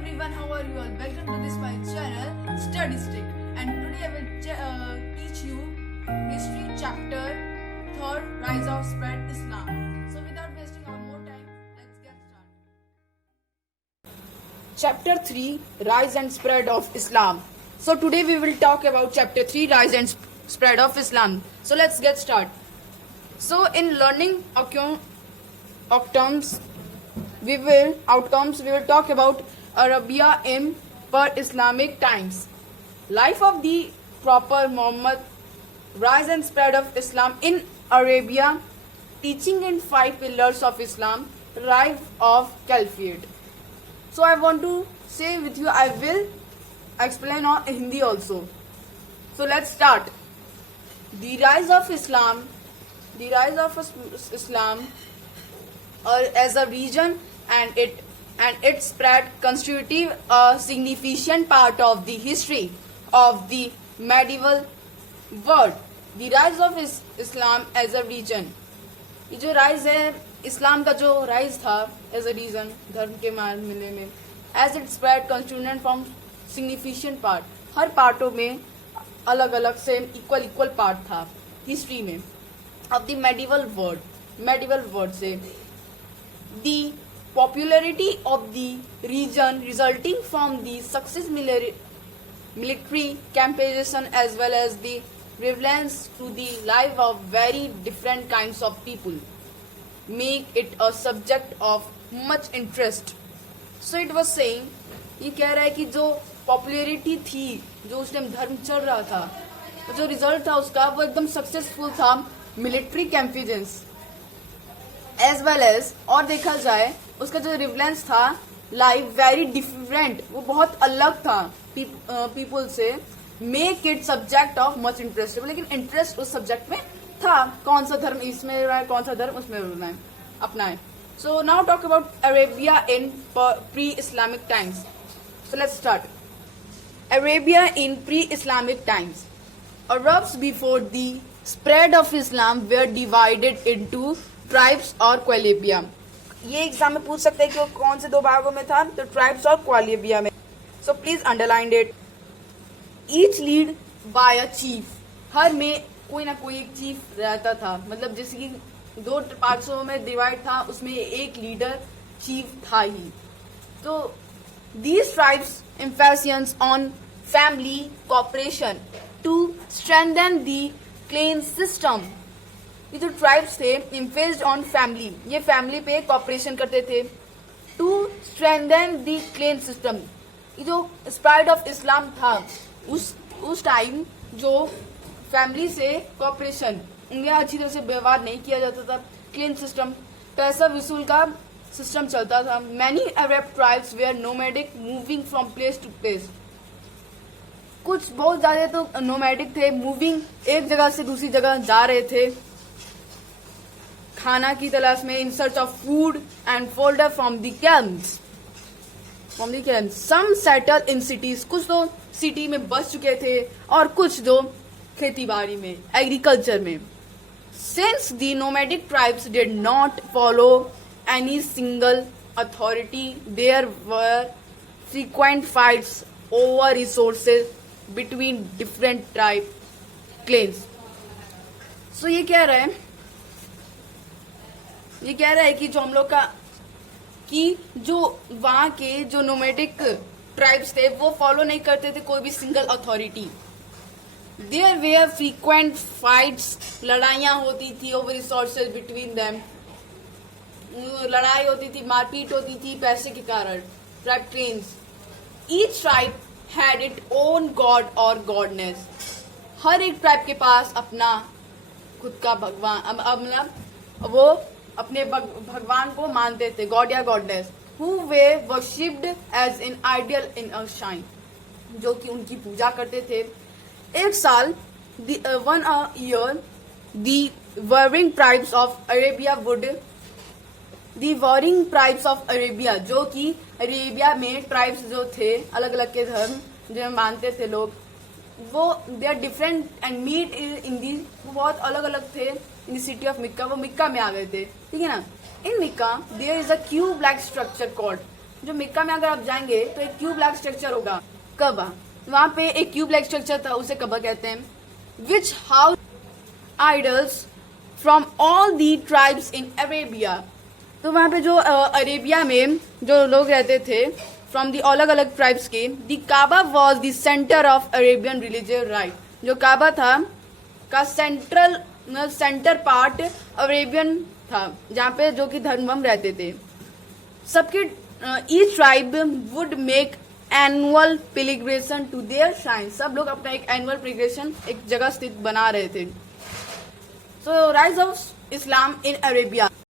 everyone, how are you all? Welcome to this my channel Study Stick, and today I will teach you history chapter 3rd, Rise of Spread Islam. So without wasting our more time, let's get started. Chapter 3, Rise and Spread of Islam. So today we will talk about chapter 3, Rise and Spread of Islam. So let's get started. So in learning outcomes we will talk about Arabia in pre-Islamic times, life of the Prophet Muhammad, rise and spread of Islam in Arabia, teaching in 5 pillars of Islam, rise of Caliphate. So I want to say with you, I will explain on Hindi also. So let's start. The rise of Islam as a region and its spread constitute a significant part of the history of the medieval world. The rise of Islam as a region, ये जो rise है इस्लाम का, जो rise था as a reason धर्म के मामले में, as it spread constituent from significant part, हर पार्टों में अलग अलग से इक्वल पार्ट था हिस्ट्री में ऑफ द मेडिवल वर्ड से. The popularity of the region resulting from the success military campaign as well as the relevance to the life of very different kinds of people make it a subject of much interest. So it was saying, ये कह रहा है कि जो popularity थी, जो उस time धर्म चल रहा था, तो जो रिजल्ट था उसका वो एकदम सक्सेसफुल था military campaigns as well as, और देखा जाए उसका जो रिवलेंस था लाइफ वेरी डिफरेंट, वो बहुत अलग था पीपल से, make it subject of much interest. लेकिन इंटरेस्ट उस सब्जेक्ट में था, कौन सा धर्म इसमें है, कौन सा धर्म उसमें अपना है. So now talk about Arabia in pre Islamic times. So let's start. Arabia in pre Islamic times. Arabs before the spread of Islam were divided into tribes और क्वालिबिया. ये एग्जाम में पूछ सकते हैं कि वो कौन से दो भागों में था, तो ट्राइब्स और क्वालिबिया में. So please underline it. Each lead by a chief. हर में कोई ना कोई एक चीफ रहता था, मतलब जैसे कि 2 पार्ट्सों में डिवाइड था, उसमें एक लीडर चीफ था ही. तो these tribes emphasis on family cooperation to strengthen the clan system. ये जो ट्राइब्स थे इम्फेस्ड ऑन फैमिली, ये फैमिली पे कॉपरेशन करते थे. To strengthen the clan system. ये जो स्प्रेड ऑफ इस्लाम था उस टाइम जो फैमिली से कॉपरेशन, उनके अच्छी तरह से व्यवहार नहीं किया जाता था. क्लेन सिस्टम, पैसा वसूल का सिस्टम चलता था. Many Arab tribes were nomadic moving from place to place. कुछ बहुत ज्यादा तो नोमैडिक थे, मूविंग, एक जगह से दूसरी जगह जा रहे थे खाना की तलाश में, in search of food and fodder from the camps. Some settle in cities. कुछ तो सिटी में बस चुके थे और कुछ जो खेती बाड़ी में, एग्रीकल्चर में. Since the nomadic tribes did not follow any single authority, there were frequent fights over resources between different tribe clans. So ये कह रहा है कि जो हम लोग का, कि जो वहां के जो नोमैडिक ट्राइब्स थे वो फॉलो नहीं करते थे कोई भी single authority. There were frequent fights, लड़ाइयां होती थी ओवर रिसोर्सेज बिटवीन देम, लड़ाई होती थी, मारपीट होती थी पैसे के कारण. Tribe trains. Each tribe had it own God और गॉडनेस. हर एक ट्राइब के पास अपना खुद का भगवान, मतलब वो अपने भगवान को मानते थे, गॉड या goddess, who they worshipped as an ideal in a shrine, जो कि उनकी पूजा करते थे. एक साल, one a year, the warring tribes of Arabia would, the warring tribes of Arabia, जो कि अरेबिया में ट्राइब्स जो थे अलग अलग के धर्म जो मानते थे लोग, वो they are different and meet in the, वो बहुत अलग अलग थे in the city of Mecca. वो मिक्का में आ गए थे, ठीक है ना. In Mecca there is a cube like structure called, जो मक्का में अगर आप जाएंगे तो एक क्यूब लाइक स्ट्रक्चर होगा कबा, वहां पे एक क्यूब लाइक स्ट्रक्चर था, उसे कबा कहते हैं, विच house idols from all the tribes in Arabia. तो वहां पे जो अरेबिया में जो लोग रहते थे फ्रॉम दी अलग अलग ट्राइब्स के, the Kaaba was the centre of Arabian religious rite. जो काबा था का सेंटर पार्ट अरेबियन था, जहाँ पे जो कि धर्मम रहते थे सबके। Each tribe would make annual pilgrimage to their shrine. सब लोग अपना एक एनुअल पिलिग्रेशन एक जगह स्थित बना रहे थे। So rise of Islam in Arabia.